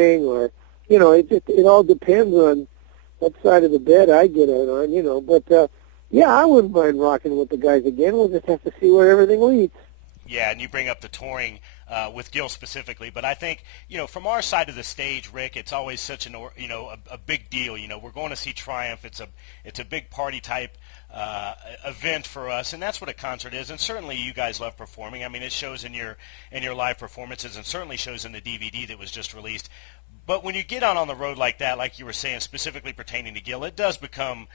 thing, or, it all depends on what side of the bed I get out on, But, yeah, I wouldn't mind rocking with the guys again. We'll just have to see where everything leads. Yeah, and you bring up the touring with Gil specifically, but I think, from our side of the stage, Rik, it's always such a big deal. We're going to see Triumph. It's a big party type event for us, and that's what a concert is. And certainly you guys love performing. I mean, it shows in your live performances, and certainly shows in the DVD that was just released. But when you get out on the road like that, like you were saying, specifically pertaining to Gil, it does become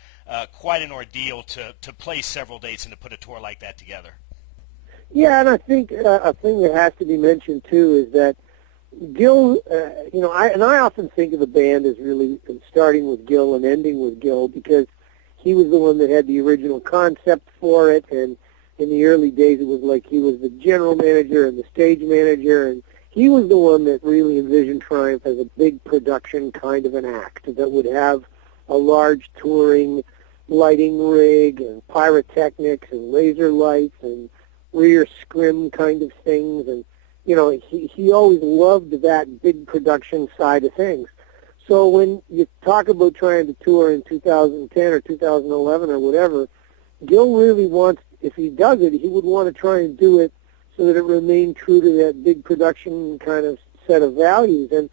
quite an ordeal to play several dates and to put a tour like that together. Yeah, and I think a thing that has to be mentioned, too, is that Gil, I often think of the band as really starting with Gil and ending with Gil, because he was the one that had the original concept for it, and in the early days it was like he was the general manager and the stage manager, and he was the one that really envisioned Triumph as a big production kind of an act that would have a large touring lighting rig and pyrotechnics and laser lights and rear scrim kind of things, and he always loved that big production side of things. So when you talk about trying to tour in 2010 or 2011 or whatever, Gil really wants, if he does it, he would want to try and do it so that it remained true to that big production kind of set of values. And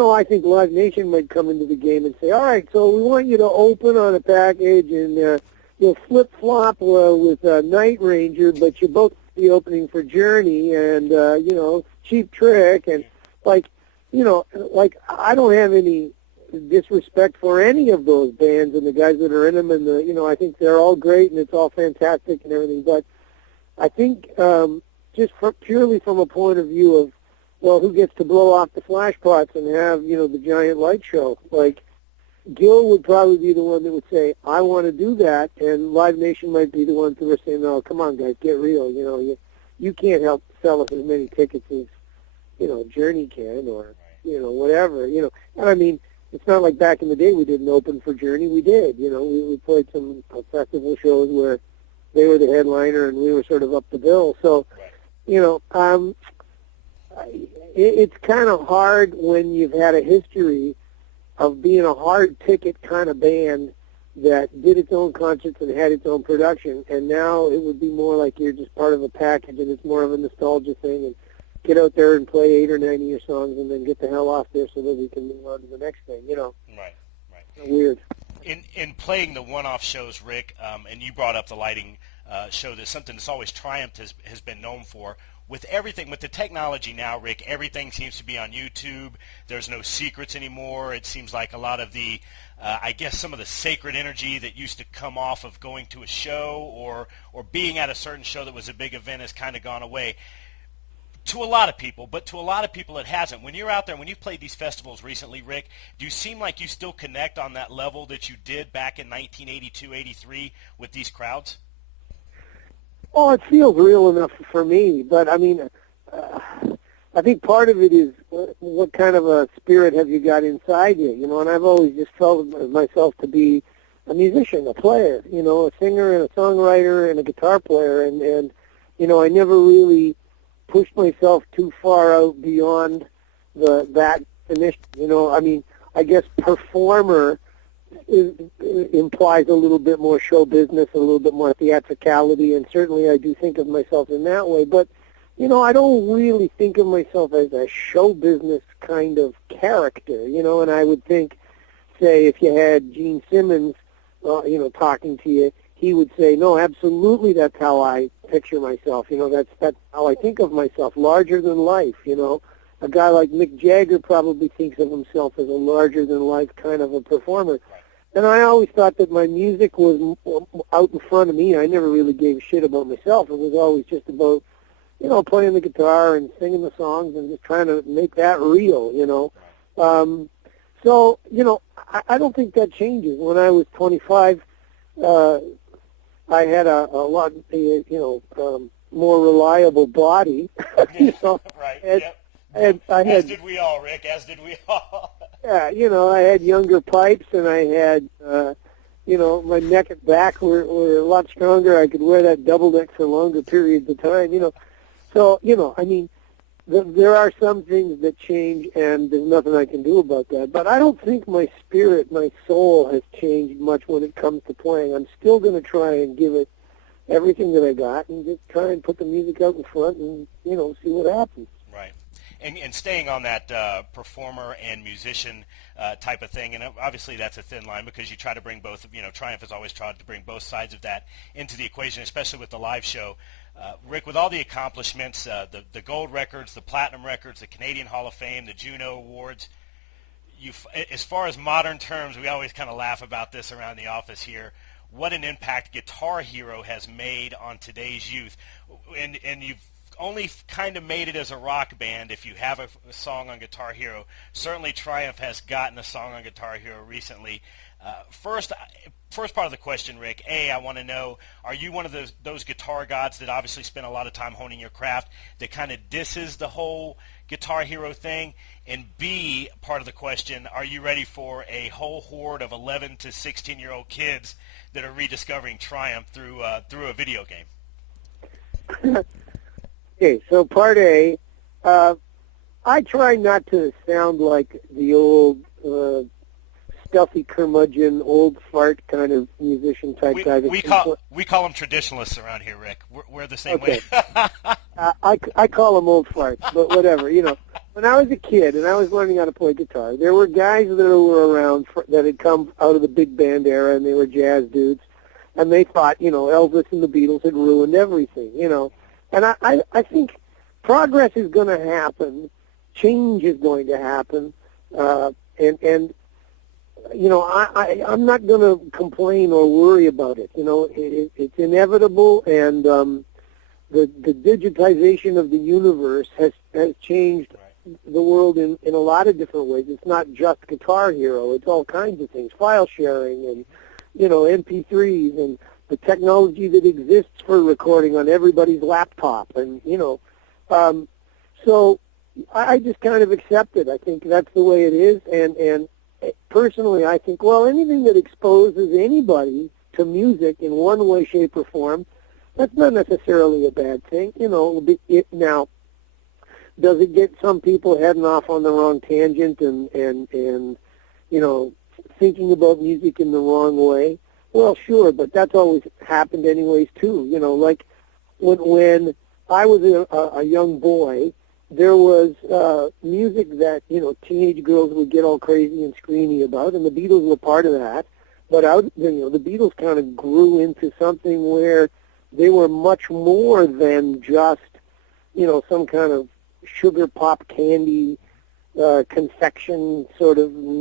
I think Live Nation might come into the game and say, all right, so we want you to open on a package and you'll flip-flop with Night Ranger, but you're both the opening for Journey and, Cheap Trick. And, I don't have any disrespect for any of those bands and the guys that are in them. And, I think they're all great and it's all fantastic and everything. But I think purely from a point of view of, well, who gets to blow off the flash pots and have, the giant light show? Gil would probably be the one that would say, I want to do that, and Live Nation might be the ones who are saying, no, come on, guys, get real. You can't help sell us as many tickets as, Journey can, or, whatever. And I mean, it's not like back in the day we didn't open for Journey. We did. We played some festival shows where they were the headliner and we were sort of up the bill. So, it's kind of hard when you've had a history of being a hard ticket kind of band that did its own concerts and had its own production, and now it would be more like you're just part of a package and it's more of a nostalgia thing, and get out there and play 8 or 9 of your songs and then get the hell off there so that we can move on to the next thing, Right. Weird. In playing the one-off shows, Rik, and you brought up the lighting show, that's something that's always Triumph has been known for. With everything, with the technology now, Rik, everything seems to be on YouTube. There's no secrets anymore. It seems like a lot of the, some of the sacred energy that used to come off of going to a show or being at a certain show that was a big event has kind of gone away. To a lot of people, but to a lot of people it hasn't. When you're out there, when you've played these festivals recently, Rik, do you seem like you still connect on that level that you did back in 1982, 83 with these crowds? Oh, it feels real enough for me, but I mean, I think part of it is what kind of a spirit have you got inside you, and I've always just felt myself to be a musician, a player, a singer and a songwriter and a guitar player, and I never really pushed myself too far out beyond that definition, I guess performer implies a little bit more show business, a little bit more theatricality, and certainly I do think of myself in that way. But, I don't really think of myself as a show business kind of character, and I would think, say, if you had Gene Simmons, talking to you, he would say, no, absolutely, that's how I picture myself. That's how I think of myself, larger than life, A guy like Mick Jagger probably thinks of himself as a larger-than-life kind of a performer. And I always thought that my music was out in front of me. I never really gave a shit about myself. It was always just about, playing the guitar and singing the songs and just trying to make that real, So, I don't think that changes. When I was 25, I had a lot, more reliable body. Right, And as did we all, Rik, as did we all. Yeah, I had younger pipes, and I had, my neck and back were a lot stronger. I could wear that double neck for longer periods of time, So, there are some things that change, and there's nothing I can do about that. But I don't think my spirit, my soul has changed much when it comes to playing. I'm still going to try and give it everything that I got and just try and put the music out in front and, see what happens. Right. And staying on that performer and musician type of thing, and obviously that's a thin line because you try to bring both, Triumph has always tried to bring both sides of that into the equation, especially with the live show. Rik, with all the accomplishments, the gold records, the platinum records, the Canadian Hall of Fame, the Juno Awards, as far as modern terms, we always kind of laugh about this around the office here, what an impact Guitar Hero has made on today's youth. And you've only kind of made it as a rock band if you have a song on Guitar Hero. Certainly Triumph has gotten a song on Guitar Hero recently. First part of the question, Rik, I want to know, are you one of those guitar gods that obviously spend a lot of time honing your craft that kind of disses the whole Guitar Hero thing? And B, part of the question, are you ready for a whole horde of 11 to 16-year-old kids that are rediscovering Triumph through a video game? Okay, so part A, I try not to sound like the old stuffy curmudgeon, old fart kind of musician type guy. We call them traditionalists around here, Rik. We're the same way. I call them old farts, but whatever. When I was a kid and I was learning how to play guitar, there were guys that were around that had come out of the big band era, and they were jazz dudes, and they thought, Elvis and the Beatles had ruined everything, And I think progress is going to happen, change is going to happen, and I'm not going to complain or worry about it. It's inevitable, and the digitization of the universe has changed the world in a lot of different ways. It's not just Guitar Hero; it's all kinds of things, file sharing, and MP3s, and the technology that exists for recording on everybody's laptop, and so I just kind of accept it. I think that's the way it is, and personally, I think, well, anything that exposes anybody to music in one way, shape, or form, that's not necessarily a bad thing. Now, does it get some people heading off on the wrong tangent and thinking about music in the wrong way? Well, sure, but that's always happened anyways, too. Like when I was a young boy, there was music that, teenage girls would get all crazy and screamy about, and the Beatles were part of that. But the Beatles kind of grew into something where they were much more than just, some kind of sugar pop candy confection sort of